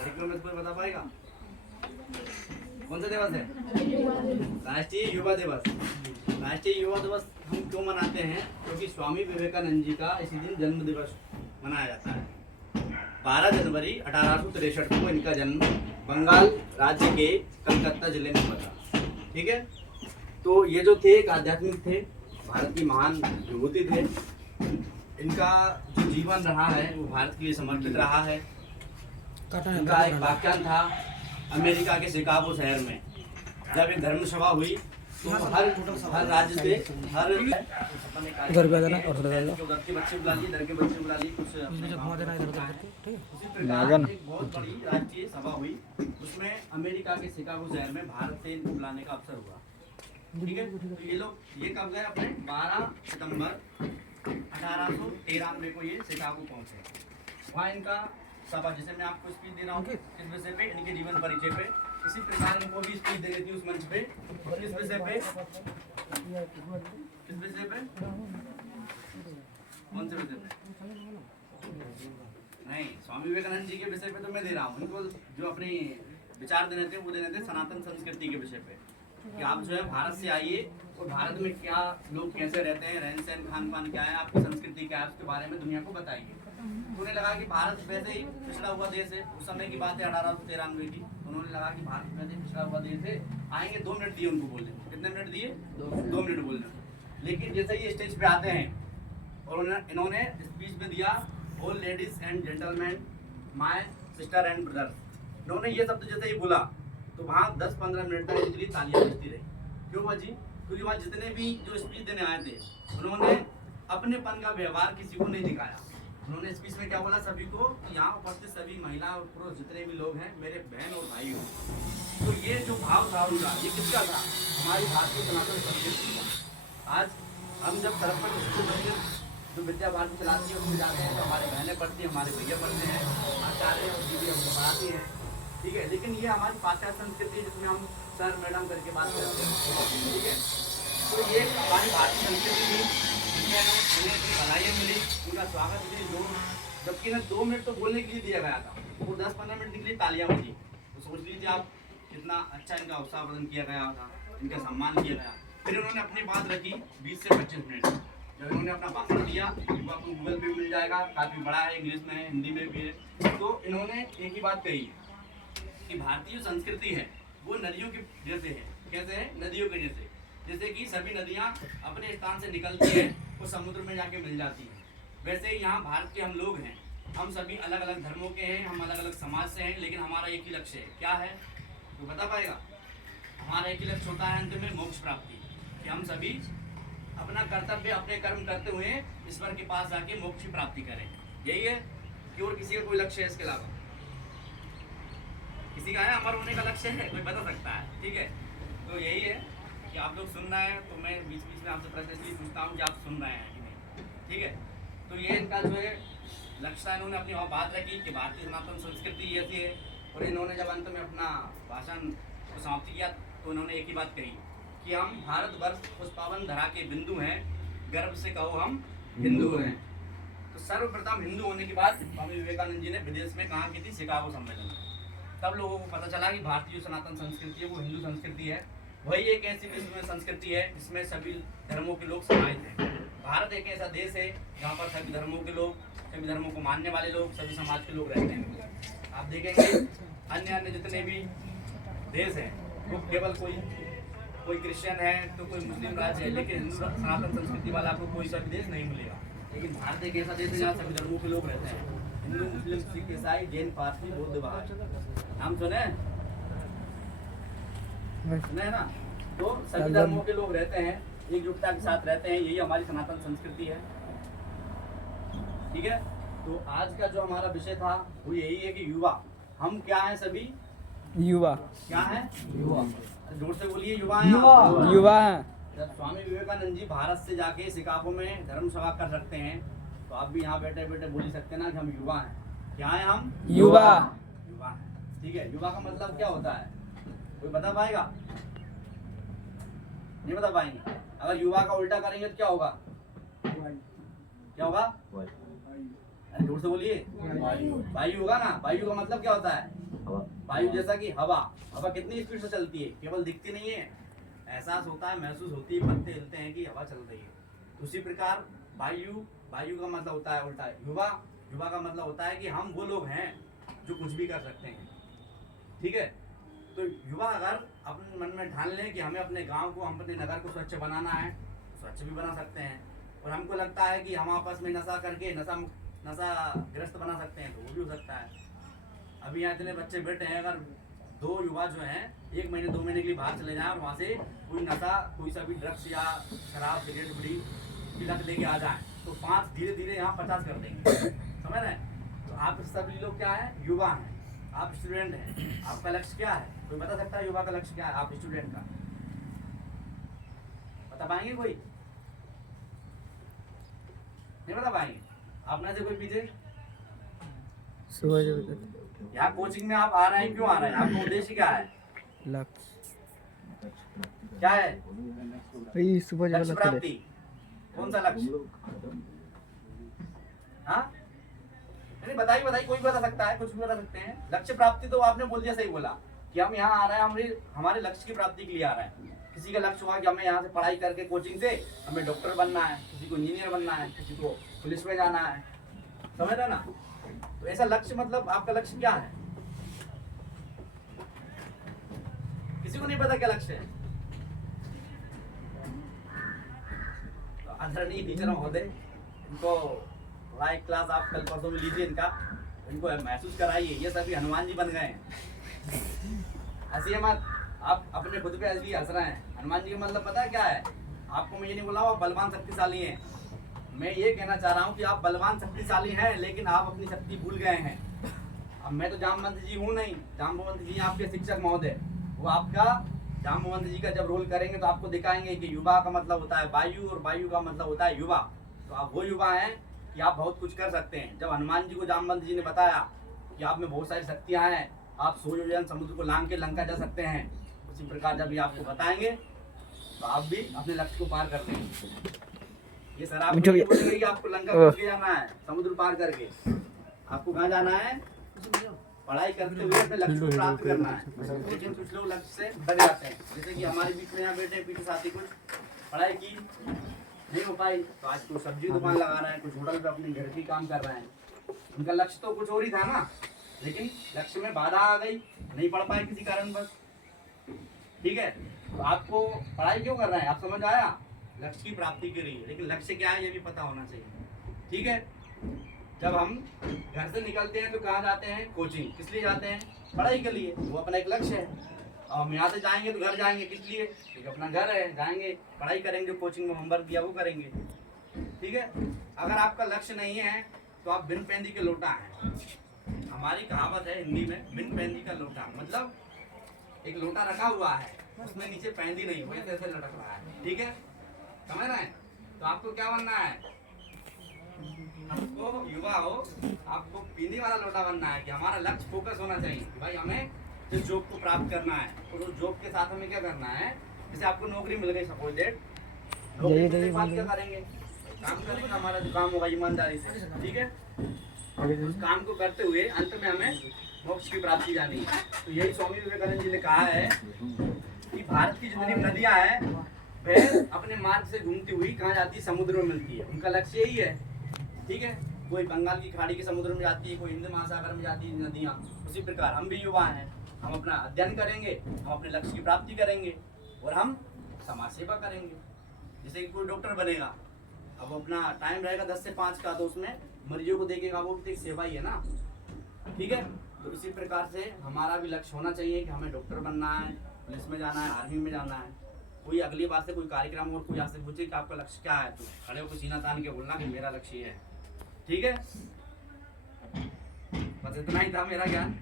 कार्यक्रम में कोई बता पाएगा कौन सा दिवस है? राष्ट्रीय युवा दिवस। राष्ट्रीय युवा दिवस हम क्यों मनाते हैं? क्योंकि स्वामी विवेकानंद जी का इसी दिन जन्म दिवस मनाया जाता है। 12 जनवरी 1863 को इनका जन्म बंगाल राज्य के कलकत्ता जिले में हुआ था। ठीक है, तो ये जो थे एक आध्यात्मिक थे, भारत की महान विभूति थे। इनका जो जीवन रहा है वो भारत के लिए समर्पित रहा है। इनका एक वाक्यांश था अमेरिका के शिकागो शहर में, जब एक धर्म सभा हुई तो हर राज्य से हर उधर भी आ जाना और उधर उधर के बच्चे बुला लिए, इधर के बच्चे बुला लिए, कुछ घुमा देना इधर उधर करके, ठीक है। उसी प्रकार एक बहुत बड़ी राष्ट्रीय सभा हुई, उसमें अमेरिका के शिकागो शहर में भारत से इनको बुलाने का अवसर हुआ। ठीक है, तो ये लोग ये कब गए? अपने 12 सितंबर 1893 को ये शिकागो पहुंचे। वहाँ इनका सभा, जैसे मैं आपको स्पीच दे रहा हूँ किस विषय पे, इनके जीवन परिचय पे, इसी प्रकार इनको भी स्पीच देनी थी उस मंच पे। किस विषय पे? किस विषय पे? कौन से विषय पे? नहीं, स्वामी विवेकानंद जी के विषय पे तो मैं दे रहा हूँ। इनको जो अपने विचार देने थे वो देने थे सनातन संस्कृति के विषय पे, कि आप जो है भारत से आइए और भारत में क्या लोग कैसे रहते हैं, रहन सहन खान पान क्या है, आपकी संस्कृति क्या है, उसके बारे में दुनिया को बताइए। तो उन्हें लगा कि भारत वैसे ही पिछड़ा हुआ देश है, उस समय की बात है 1893 की। उन्होंने लगा कि भारत वैसे ही पिछड़ा हुआ देश है, आएंगे 2 मिनट दिए उनको बोलने। कितने मिनट दिए? 2 मिनट बोलने। लेकिन जैसे ही स्टेज पे आते हैं और इन्होंने स्पीच में दिया, all ladies and gentleman, my sister and brothers, इन्होंने ये शब्द जैसे ही बोला तो वहाँ 10-15 मिनट तक इनके लिए तालियां बजती रही। क्यों बजी? क्योंकि वहाँ जितने भी जो स्पीच देने आए थे उन्होंने अपनेपन का व्यवहार किसी को नहीं दिखाया। उन्होंने स्पीच में क्या बोला? सभी को, यहाँ उपस्थित सभी महिला और पुरुष जितने भी लोग हैं मेरे बहन और भाई हो। तो ये जो भाव था उनका, ये किसका था? हमारी भारतीय सनातन संस्कृति का। आज हम जब सड़क पर जो विद्या भारती चलाती है उसमें जाते हैं तो हमारे बहनें पढ़ती हैं, हमारे भैया पढ़ते हैं, आचार्य और दीदी हमको पढ़ाती हैं। ठीक है, लेकिन ये हमारी पाश्चात्य संस्कृति है जिसमें हम सर मैडम करके बात करते हैं। ठीक है, तो ये हमारी भारतीय संस्कृति थी जिसमें उन्हें इतनी बधाइयाँ मिली, उनका स्वागत इतनी जोर, जबकि इन्हें 2 मिनट तो बोलने के लिए दिया गया था, वो 10-15 मिनट के लिए तालियां बजी। तो सोच लीजिए आप कितना अच्छा इनका उत्साह प्रदर्शन किया गया था, इनका सम्मान किया गया। फिर उन्होंने अपनी बात रखी 20 से 25 मिनट। जब इन्होंने अपना भाषण दिया, वो आपको गूगल पे मिल जाएगा, काफ़ी बड़ा है, इंग्लिश में है, हिंदी में भी है। तो इन्होंने एक ही बात कही कि भारतीय संस्कृति है वो नदियों के जैसे है। कैसे है? नदियों के जैसे। जैसे कि सभी नदियाँ अपने स्थान से निकलती हैं वो समुद्र में जाके मिल जाती हैं, वैसे ही यहाँ भारत के हम लोग हैं, हम सभी अलग अलग धर्मों के हैं, हम अलग अलग समाज से हैं, लेकिन हमारा एक ही लक्ष्य है। क्या है? तो बता पाएगा? हमारा एक ही लक्ष्य होता है अंत में मोक्ष प्राप्ति, कि हम सभी अपना कर्तव्य, अपने कर्म करते हुए ईश्वर के पास जाके मोक्ष की प्राप्ति करें। यही है कि और किसी का कोई लक्ष्य है इसके अलावा? किसी का है अमर होने का लक्ष्य है? कोई बता सकता है? ठीक है, तो यही है कि आप लोग सुन रहे हैं, तो मैं बीच बीच में आपसे प्रश्न इसलिए पूछता हूँ कि आप सुन रहे हैं कि नहीं। ठीक है, तो ये इनका जो है लक्ष्य, इन्होंने अपनी बात रखी कि भारतीय सनातन संस्कृति ऐसी है। और इन्होंने जब अंत में अपना भाषण को समाप्ति किया तो इन्होंने एक ही बात कही कि हम भारतवर्ष उस पावन धरा के बिंदु हैं, गर्व से कहो हम हिंदू हैं। तो सर्वप्रथम हिंदू होने की बात स्वामी विवेकानंद जी ने विदेश में कहा की थी, शिकागो सम्मेलन में। तब लोगों को पता चला कि भारतीय सनातन संस्कृति है वो हिंदू संस्कृति है। वही एक ऐसी विश्व में संस्कृति है जिसमें सभी धर्मों के लोग समाहित हैं। भारत एक ऐसा देश है जहाँ पर सभी धर्मों के लोग, सभी धर्मों को मानने वाले लोग, सभी समाज के लोग रहते हैं। आप देखेंगे अन्य जितने भी देश हैं वो केवल कोई क्रिश्चियन है तो कोई मुस्लिम राज्य है, लेकिन हिंदू सनातन संस्कृति वाला आपको कोई सा भी देश नहीं मिलेगा। लेकिन भारत एक ऐसा देश है जहाँ सभी धर्मों के लोग रहते हैं, हिंदू, मुस्लिम, सिख, ईसाई, जैन, पारसी, बौद्ध, बहार। नाम सुने ना? तो सभी धर्मों के लोग रहते हैं, एकजुटता के साथ रहते हैं, यही हमारी सनातन संस्कृति है। ठीक है, तो आज का जो हमारा विषय था वो यही है कि युवा, हम क्या हैं? सभी युवा। क्या है? युवा। जोर से बोलिए, युवा हैं। युवा हैं। जब स्वामी विवेकानंद जी भारत से जाके शिकागो में धर्म सभा कर सकते हैं तो आप भी यहाँ बैठे बैठे बोल सकते हैं ना कि हम युवा हैं। क्या है हम? युवा। युवा हैं। ठीक है, युवा का मतलब क्या होता है? कोई बता पाएगा? नहीं बता पाएंगे। अगर युवा का उल्टा करेंगे तो क्या होगा? क्या होगा? जोर से बोलिए। वायु होगा ना। वायु का मतलब क्या होता है? वायु जैसा कि हवा, हवा कितनी स्पीड से चलती है, केवल दिखती नहीं है, एहसास होता है, महसूस होती है, पत्ते हिलते हैं कि हवा चल रही है। उसी प्रकार वायु, वायु का मतलब होता है उल्टा युवा, युवा का मतलब होता है कि हम वो लोग हैं जो कुछ भी कर सकते हैं। ठीक है, तो युवा अगर अपने मन में ठान लें कि हमें अपने गांव को, हम अपने नगर को स्वच्छ बनाना है, स्वच्छ भी बना सकते हैं। और हमको लगता है कि हम आपस में नशा करके नशाग्रस्त बना सकते हैं, तो वो भी हो सकता है। अभी यहाँ इतने बच्चे बैठे हैं, अगर 2 युवा जो हैं 1 महीने 2 महीने के लिए बाहर चले जाएं और वहाँ से कोई नशा, कोई सा भी ड्रग्स या शराब, सिगरेट, बीड़ी की लत लेके आ जाएं, तो 5 धीरे धीरे यहाँ 50 कर देंगे। समझ रहे हैं? तो आप सभी लोग क्या है, युवा हैं, आप स्टूडेंट हैं। आपका लक्ष्य क्या है, कोई बता सकता है युवा का लक्ष्य क्या है? आप स्टूडेंट का बता पाएंगे? कोई नहीं बता पाएंगे? आप में से कोई पीछे? यहाँ कोचिंग में आप आ रहे हैं, क्यों आ रहे हैं? आपका उद्देश्य क्या है? लक्ष्य क्या है? सुबह लक्ष्य प्राप्ति। कौन सा लक्ष्य? हाँ, नहीं बताइए, बताइए, कोई बता सकता है, कुछ भी बता सकते हैं। लक्ष्य प्राप्ति तो आपने बोल दिया, सही बोला कि हम यहाँ आ रहे हैं, हमारे लक्ष्य की प्राप्ति के लिए आ रहे हैं। किसी का लक्ष्य हुआ कि हमें यहाँ से पढ़ाई करके कोचिंग से हमें डॉक्टर बनना है, किसी को इंजीनियर बनना है, किसी को पुलिस में जाना है। समझ रहे ना? तो ऐसा लक्ष्य, मतलब आपका लक्ष्य क्या है? किसी को नहीं पता क्या लक्ष्य है? तो आदरणीय टीचर महोदय, इनको लाइव क्लास आप कल परसों में लीजिए, इनको महसूस कराइए, ये सभी हनुमान जी बन गए हैं। हंसिए मत, आप अपने खुद पे असली हंस रहे हैं। हनुमान जी का मतलब पता है क्या है? आपको मैं ये नहीं बोला आप बलवान शक्तिशाली हैं, मैं ये कहना चाह रहा हूँ कि आप बलवान शक्तिशाली हैं, लेकिन आप अपनी शक्ति भूल गए हैं। अब मैं तो जामवंत जी हूँ नहीं, जामवंत जी आपके शिक्षक महोदय, वो आपका जामवंत जी का जब रोल करेंगे तो आपको दिखाएंगे कि युवा का मतलब होता है वायु और वायु का मतलब होता है युवा। तो आप वो युवा हैं कि आप बहुत कुछ कर सकते हैं। जब हनुमान जी को जामवंत जी ने बताया कि आप में बहुत सारी शक्तियाँ हैं, आप 100 योजन समुद्र को लांघ के लंका जा सकते हैं, उसी प्रकार जब ये आपको बताएंगे तो आप भी अपने लक्ष्य को पार कर लेंगे। ये सर आप नहीं बोलेंगे कि आपको लंका कूद के जाना है, समुद्र पार करके। आपको कहाँ जाना है? पढ़ाई करते हुए अपने लक्ष्य को प्राप्त करना है। लेकिन कुछ लोग लक्ष्य से भटक जाते हैं, जैसे कि हमारे बीच में यहाँ बैठे पीछे साथी, कुछ पढ़ाई की नहीं हो पाई तो आज कोई सब्जी दुकान लगा रहे हैं, कुछ होटल पे अपने घर की काम कर रहे हैं। उनका लक्ष्य तो कुछ और ही था ना, लेकिन लक्ष्य में बाधा आ गई, नहीं पढ़ पाए किसी कारण बस। ठीक है, तो आपको पढ़ाई क्यों कर रहे हैं? आप समझ आया? लक्ष्य की प्राप्ति के लिए। लेकिन लक्ष्य क्या है ये भी पता होना चाहिए। ठीक है, जब हम घर से निकलते हैं तो कहाँ जाते हैं? कोचिंग। किस लिए जाते हैं? पढ़ाई के लिए। वो अपना एक लक्ष्य है। और हम यहाँ से जाएंगे तो घर जाएंगे, किस लिए? क्योंकि अपना घर है, जाएंगे पढ़ाई करेंगे, जो कोचिंग में होमवर्क दिया वो करेंगे। ठीक है, अगर आपका लक्ष्य नहीं है तो आप बिन पैंदी के लोटा हैं। हमारी कहावत है हिंदी में, बिन पैंदी का लोटा, मतलब एक लोटा रखा हुआ है, उसमें नीचे पैंदी नहीं, वो ऐसे ऐसे लटक रहा है। ठीक है, समझ रहे हैं? तो आपको क्या बनना है? आपको युवा हो, आपको पीने वाला लोटा बनना है कि हमारा लक्ष्य फोकस होना चाहिए कि भाई हमें जिस जॉब को प्राप्त करना है, और उस जॉब के साथ हमें क्या करना है? जैसे आपको नौकरी मिल गई, सपोज दैट, नौकरी के बाद क्या करेंगे? काम करेंगे, हमारा जो काम होगा ईमानदारी से। ठीक है, उस काम को करते हुए अंत में हमें मोक्ष की प्राप्ति जानी है। तो यही स्वामी विवेकानंद जी ने कहा है कि भारत की जितनी नदियां हैं वह अपने मार्ग से घूमती हुई कहाँ जाती है? समुद्र में मिलती है। उनका लक्ष्य यही है। ठीक है, कोई बंगाल की खाड़ी के समुद्र में जाती है, कोई हिंद महासागर में जाती है नदियाँ। उसी प्रकार हम भी युवा हैं, हम अपना अध्ययन करेंगे, हम अपने लक्ष्य की प्राप्ति करेंगे और हम समाज सेवा करेंगे। जैसे कि कोई डॉक्टर बनेगा, अब अपना टाइम रहेगा 10 से 5 का, तो उसमें मरीजों को देखेगा, वो भी एक सेवा ही है ना। ठीक है, तो इसी प्रकार से हमारा भी लक्ष्य होना चाहिए कि हमें डॉक्टर बनना है, पुलिस में जाना है, आर्मी में जाना है। कोई अगली बार से कोई कार्यक्रम और कोई आपसे पूछे कि आपका लक्ष्य क्या है, तो खड़े होकर सीना तान के बोलना कि मेरा लक्ष्य ये है। ठीक है, बस इतना ही था मेरा ज्ञान।